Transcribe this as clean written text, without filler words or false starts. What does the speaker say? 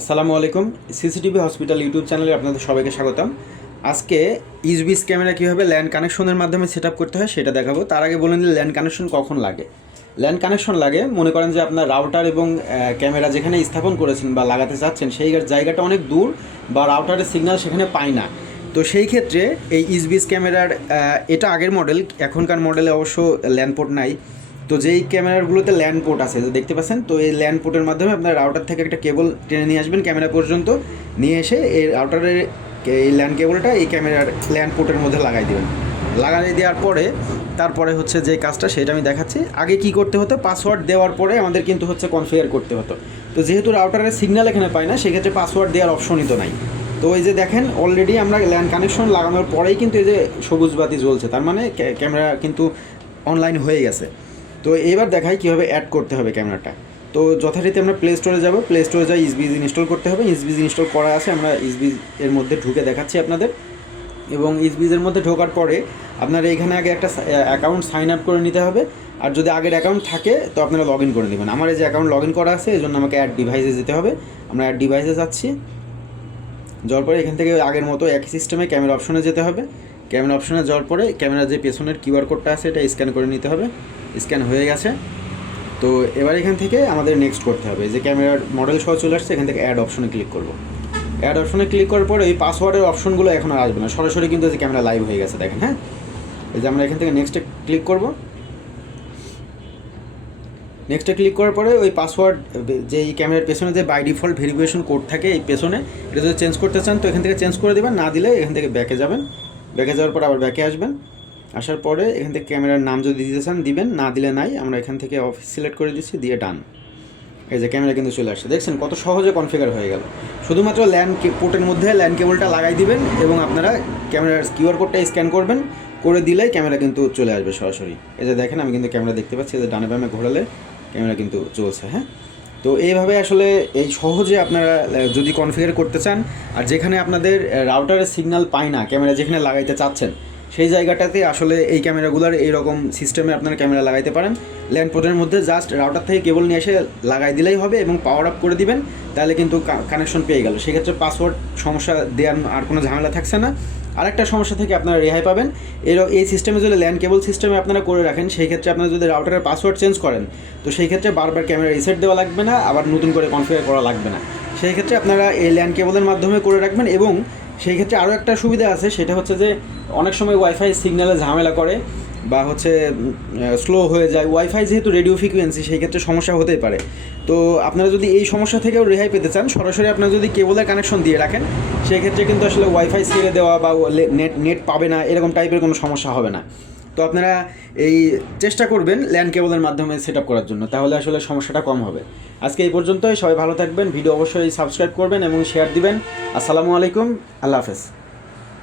আসসালামু আলাইকুম। CCTV hospital YouTube চ্যানেলে আপনাদের সবাইকে স্বাগতম। আজকে ইউএসবি ক্যামেরা কীভাবে ল্যান্ড কানেকশনের মাধ্যমে সেট আপ করতে হয় সেটা দেখাবো। তার আগে বলে নিন ল্যান্ড কানেকশন কখন লাগে। ল্যান্ড কানেকশন লাগে মনে করেন যে আপনার রাউটার এবং ক্যামেরা যেখানে স্থাপন করেছেন বা লাগাতে চাচ্ছেন সেই জায়গাটা অনেক দূর বা রাউটারের সিগন্যাল সেখানে পায় না। তো সেই ক্ষেত্রে এই ইউএসবি ক্যামেরার এটা আগের মডেল, এখনকার মডেলে অবশ্য ল্যান্ড পোর্ট নাই। তো যেই ক্যামেরাগুলোতে ল্যান্ড পোর্ট আছে দেখতে পাচ্ছেন, তো এই ল্যান্ড পোর্টের মাধ্যমে আপনার রাউটার থেকে একটা কেবল টেনে নিয়ে আসবেন ক্যামেরা পর্যন্ত, নিয়ে এসে এই রাউটারের এই ল্যান্ড কেবলটা এই ক্যামেরার ল্যান্ড পোর্টের মধ্যে লাগাই দেবেন। লাগাই দেওয়ার পরে তারপরে হচ্ছে যে কাজটা সেটা আমি দেখাচ্ছি। আগে কি করতে হতো, পাসওয়ার্ড দেওয়ার পরে আমাদের কিন্তু হচ্ছে কনফিগার করতে হতো। তো যেহেতু রাউটারের সিগন্যাল এখানে পায় না, সেক্ষেত্রে পাসওয়ার্ড দেওয়ার অপশনই তো নাই। তো এই যে দেখেন অলরেডি আমরা ল্যান্ড কানেকশন লাগানোর পরেই কিন্তু এই যে সবুজ বাতি জ্বলছে, তার মানে ক্যামেরা কিন্তু অনলাইন হয়ে গেছে। তো এবার দেখাই কীভাবে অ্যাড করতে হবে ক্যামেরাটা। তো যথারীতি আমরা প্লে স্টোরে যাব, প্লে স্টোরে যাই ইউএসবি ইনস্টল করতে হবে। ইউএসবি ইনস্টল করা আছে, আমরা ইউএসবি এর মধ্যে ঢুকে দেখাচ্ছি আপনাদের। এবং ইউএসবির মধ্যে ঢোকার পরে আপনার এখানে আগে একটা অ্যাকাউন্ট সাইন আপ করে নিতে হবে। আর যদি আগের অ্যাকাউন্ট থাকে তো আপনারা লগ ইন করে নেবেন। আমার এই যে অ্যাকাউন্ট লগ ইন করা আছে, এই জন্য আমাকে অ্যাড ডিভাইসে যেতে হবে। আমরা অ্যাড ডিভাইসে যাচ্ছি, যাওয়ার পরে এখান থেকে আগের মতো একই সিস্টেমে ক্যামেরা অপশনে যেতে হবে। ক্যামেরা অপশনে যাওয়ার পরে ক্যামেরার যে পেছনের কিউআর কোডটা আছে এটা স্ক্যান করে নিতে হবে। স্ক্যান হয়ে গেছে। তো এবার এখান থেকে আমাদের নেক্সট করতে হবে, যে ক্যামেরার মডেল সহ চলে আসছে, এখান থেকে অ্যাড অপশনে ক্লিক করব। অ্যাড অপশনে ক্লিক করার পরে এই পাসওয়ার্ডের অপশনগুলো এখন আর আসবে না, সরাসরি কিন্তু যে ক্যামেরা লাইভ হয়ে গেছে দেখেন। হ্যাঁ, এই যে আমরা এখান থেকে নেক্সটে ক্লিক করব। নেক্সটে ক্লিক করার পরে ওই পাসওয়ার্ড যে এই ক্যামেরার পেছনে যে বাই ডিফল্ট ভেরিফিকেশন কোড থাকে এই পেছনে, এটা যদি চেঞ্জ করতে চান তো এখান থেকে চেঞ্জ করে দেবেন, না দিলে এখান থেকে ব্যাকে যাবেন। ব্যাকে যাওয়ার পর আবার ব্যাকে আসবেন। আসার পরে এখান থেকে ক্যামেরার নাম যদি দিতে চান দিবেন, না দিলে নাই। আমরা এখান থেকে অফিস সিলেক্ট করে দিচ্ছি, দিয়ে ডান। এই যে ক্যামেরা কিন্তু চলে আসছে, দেখছেন কত সহজে কনফিগার হয়ে গেল। শুধুমাত্র ল্যান্ড পোর্টের মধ্যে ল্যান্ড কেবলটা লাগাই দিবেন এবং আপনারা ক্যামেরার কিউআর কোডটা স্ক্যান করবেন, করে দিলেই ক্যামেরা কিন্তু চলে আসবে সরাসরি। এই যে দেখেন আমি কিন্তু ক্যামেরা দেখতে পাচ্ছি, যে ডানে বামে ঘোরালে ক্যামেরা কিন্তু চলছে। হ্যাঁ, তো এইভাবে আসলে এই সহজে আপনারা যদি কনফিগার করতে চান, আর যেখানে আপনাদের রাউটারের সিগন্যাল পায় না ক্যামেরা যেখানে লাগাইতে চাচ্ছেন সেই জায়গাটাতে আসলে এই ক্যামেরাগুলোর এইরকম সিস্টেমে আপনারা ক্যামেরা লাগাইতে পারেন। ল্যান্ড পোর্টের মধ্যে জাস্ট রাউটার থেকে কেবল নিয়ে এসে লাগাই দিলেই হবে এবং পাওয়ার আপ করে দিবেন, তাহলে কিন্তু কানেকশন পেয়ে গেল। সেক্ষেত্রে পাসওয়ার্ড সমস্যা দেওয়ার আর কোনো ঝামেলা থাকছে না। আরেকটা সমস্যা থেকে আপনারা রেহাই পাবেন। এই সিস্টেমে যদি ল্যান্ড কেবল সিস্টেমে আপনারা করে রাখেন, সেই ক্ষেত্রে আপনারা যদি রাউটারের পাসওয়ার্ড চেঞ্জ করেন তো সেই ক্ষেত্রে বারবার ক্যামেরা রিসেট দেওয়া লাগবে না, আবার নতুন করে কনফিগার করা লাগবে না। সেই ক্ষেত্রে আপনারা এই ল্যান্ড কেবলের মাধ্যমে করে রাখবেন। এবং সেই ক্ষেত্রে আরও একটা সুবিধা আছে, সেটা হচ্ছে যে অনেক সময় ওয়াইফাই সিগন্যালে ঝামেলা করে বা হচ্ছে স্লো হয়ে যায়। ওয়াইফাই যেহেতু রেডিও ফ্রিকোয়েন্সি, সেই ক্ষেত্রে সমস্যা হতেই পারে। তো আপনারা যদি এই সমস্যা থেকেও রেহাই পেতে চান, সরাসরি আপনারা যদি কেবলের কানেকশন দিয়ে রাখেন, সেই ক্ষেত্রে কিন্তু আসলে ওয়াইফাই ছেড়ে দেওয়া বা নেট পাবে না এরকম টাইপের কোনো সমস্যা হবে না। তো আপনারা এই চেষ্টা করবেন ল্যান্ড কেবলের মাধ্যমে সেট আপ করার জন্য, তাহলে আসলে সমস্যাটা কম হবে। আজকে এই পর্যন্তই, সবাই ভালো থাকবেন। ভিডিও অবশ্যই সাবস্ক্রাইব করবেন এবং শেয়ার দিবেন। আসসালামু আলাইকুম, আল্লাহ হাফেজ।